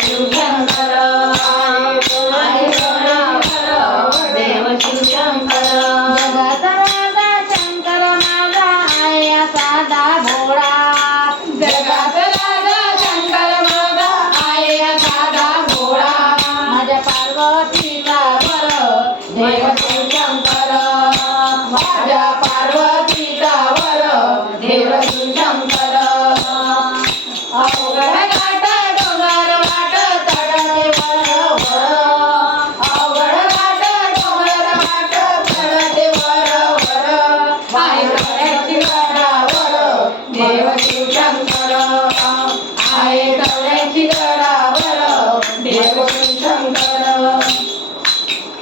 शिवशंकर आहे गणावर देव शिवशंकर जगात राजा शंकर माझा आहे साधा भोळा जगात राजा शंकर माझा आहे साधा भोळा माझ्या पार्वतीचा वर देव शिवशंकर माझ्या पार्वतीचा वर देव शिवशंकर अवघड घाट डोंगर वाट चढते वर वर अवघड घाट डोंगर वाट चढते वर वर आहे कवड्याची गडावर देव शिवशंकर आहे कवड्याची गडावर देव शिवशंकर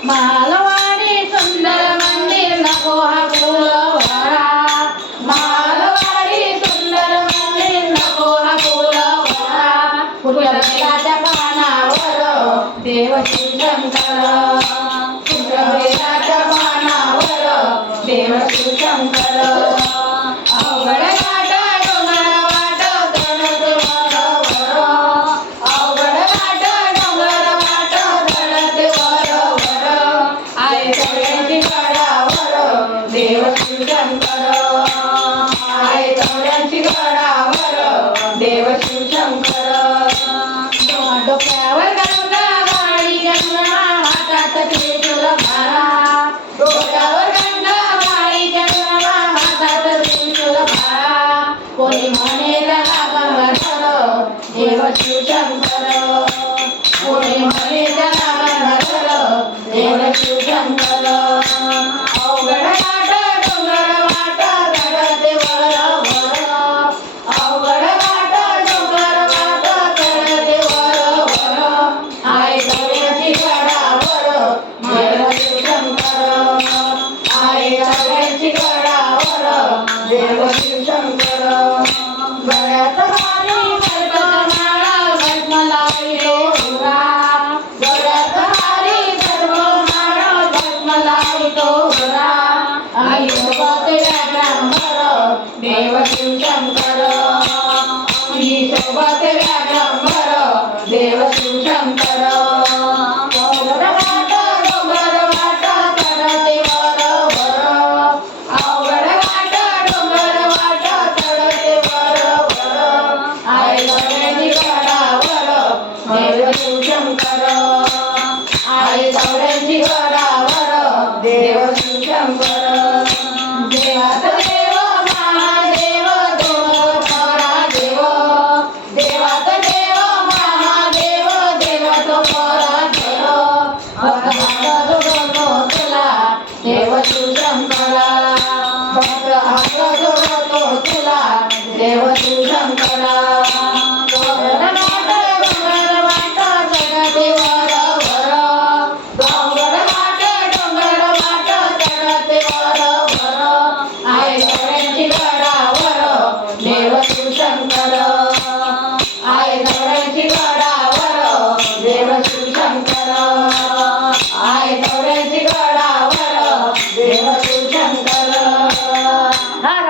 मालवाडी सुंदर मंदिर नको हा फुलवाडा मालवाडी सुंदर मंदिर नको हा फुलवाडा फुलवेलाच्या पानावर देव शिवशंकर फुलवेलाच्या पानावर देव शिवशंकर अवघड घाट डोंगर वाट चढते वर वर अवघड घाट डोंगर वाट चढते वर वर आहे कवड्याची गडावर देव शिवशंकर आहे कवड्याची गडावर देव शिवशंकर डोक्यावर गंगा वाणी चंद्रमा हातात त्रिशूल भाला डोक्यावर गंगा वाणी चंद्रमा हातात त्रिशूल भाला कोणी म्हणे त्याला गंगाधर देव शिवशंकर कोणी म्हणे त्याला गंगाधर देव शिवशंकर अवघड घाट डोंगर वाट चढते वर वर अवघड घाट डोंगर वाट चढते वर वर आहे कवड्याची गडावर देव शिवशंकर आहे कवड्याची गडावर देव शिवशंकर गळ्यात माळी गरबमाळा गजमलावितो हुरा गळ्यात माळी गरबमाळा गजमलावितो हुरा आई सोबत ब्राह्मण देव शिवशंकर आई सोबत